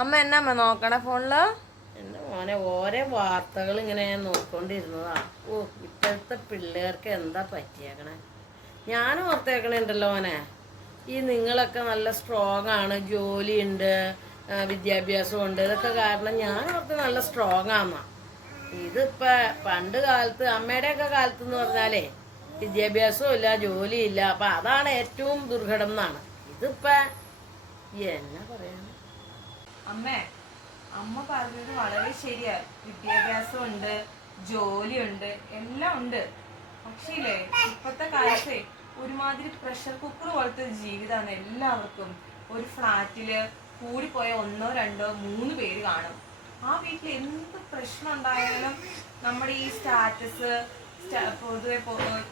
അമ്മ എന്നാ അമ്മ നോക്കണേ ഫോണില്? എൻ്റെ മോനെ ഓരോ വാർത്തകൾ ഇങ്ങനെ നോക്കിക്കൊണ്ടിരുന്നതാ. ഓ, ഇപ്പോഴത്തെ പിള്ളേർക്ക് എന്താ പറ്റിയേക്കണേ. ഞാൻ ഓർത്തേക്കണുണ്ടല്ലോ മോനെ, ഈ നിങ്ങളൊക്കെ നല്ല സ്ട്രോങ് ആണ്, ജോലിയുണ്ട്, വിദ്യാഭ്യാസമുണ്ട്, ഇതൊക്കെ കാരണം ഞാൻ ഓർത്ത് നല്ല സ്ട്രോങ് ആന്നാ. ഇതിപ്പോൾ പണ്ട് കാലത്ത് അമ്മയുടെയൊക്കെ കാലത്ത് എന്ന് പറഞ്ഞാലേ വിദ്യാഭ്യാസവും ഇല്ല, ജോലിയില്ല, അപ്പം അതാണ് ഏറ്റവും ദുർഘടം എന്നാണ്. ഇതിപ്പോൾ എന്നാ പറയാ. അമ്മേ, അമ്മ പറഞ്ഞത് വളരെ ശരിയാ. വിദ്യാഭ്യാസമുണ്ട്, ജോലിയുണ്ട്, എല്ലാം ഉണ്ട്. പക്ഷേ ഇപ്പത്തെ കാലത്തെ ഒരുമാതിരി പ്രഷർ കുക്കർ പോലത്തെ ജീവിതമാണ് എല്ലാവർക്കും. ഒരു ഫ്ലാറ്റില് കൂടിപ്പോയ 1, 2, 3 പേര് കാണും. ആ വീട്ടിൽ എന്ത് പ്രശ്നം ഉണ്ടായാലും നമ്മുടെ ഈ സ്റ്റാറ്റസ് പൊതുവെ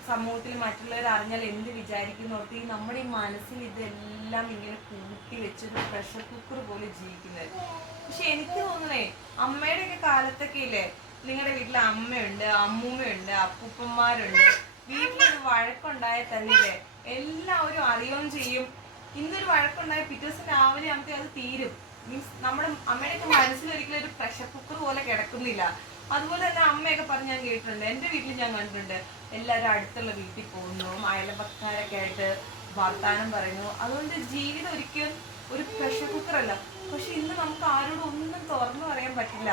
സമൂഹത്തിൽ മറ്റുള്ളവർ അറിഞ്ഞാൽ എന്ത് വിചാരിക്കുന്നോർത്ത് ഈ നമ്മുടെ ഈ മനസ്സിൽ ഇതെല്ലാം ഇങ്ങനെ കൂട്ടി വെച്ചൊരു പ്രഷർ കുക്കർ പോലെ ജീവിക്കുന്നത്. പക്ഷെ എനിക്ക് തോന്നുന്നേ, അമ്മയുടെയൊക്കെ കാലത്തൊക്കെ ഇല്ലേ, നിങ്ങളുടെ വീട്ടിൽ അമ്മയുണ്ട്, അമ്മൂമ്മയുണ്ട്, അപ്പൂപ്പന്മാരുണ്ട്, വീട്ടിലൊരു വഴക്കുണ്ടായാൽ തന്നെയില്ലേ എല്ലാവരും അറിയുകയും ചെയ്യും. ഇന്നൊരു വഴക്കുണ്ടായ പിറ്റേ ദിവസം രാവിലെ നമുക്ക് അത് തീരും. മീൻസ് നമ്മുടെ അമ്മയുടെയൊക്കെ മനസ്സിലൊരിക്കലും ഒരു പ്രഷർ കുക്കർ പോലെ കിടക്കുന്നില്ല. അതുപോലെ തന്നെ അമ്മയൊക്കെ പറഞ്ഞ് ഞാൻ കേട്ടിട്ടുണ്ട്, എൻ്റെ വീട്ടിൽ ഞാൻ കണ്ടിട്ടുണ്ട്, എല്ലാവരും അടുത്തുള്ള വീട്ടിൽ പോകുന്നു, അയൽപക്കക്കാരൊക്കെ ആയിട്ട് വർത്താനം പറയുന്നു. അതുകൊണ്ട് ജീവിതം ഒരിക്കലും ഒരു പ്രഷർ കുക്കർ അല്ല. പക്ഷെ ഇന്ന് നമുക്ക് ആരോടും ഒന്നും തുറന്നു പറയാൻ പറ്റില്ല.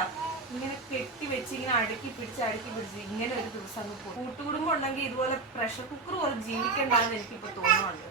ഇങ്ങനെ കെട്ടി വെച്ച് ഇങ്ങനെ അടുക്കി പിടിച്ച് ഇങ്ങനെ ഒരു ദിവസം അങ്ങ് പോകും. കൂട്ടുകുടുംബം ഉണ്ടെങ്കിൽ ഇതുപോലെ പ്രഷർ കുക്കർ പോലെ ജീവിക്കണ്ടെന്ന് എനിക്കിപ്പോൾ തോന്നുന്നുണ്ട്.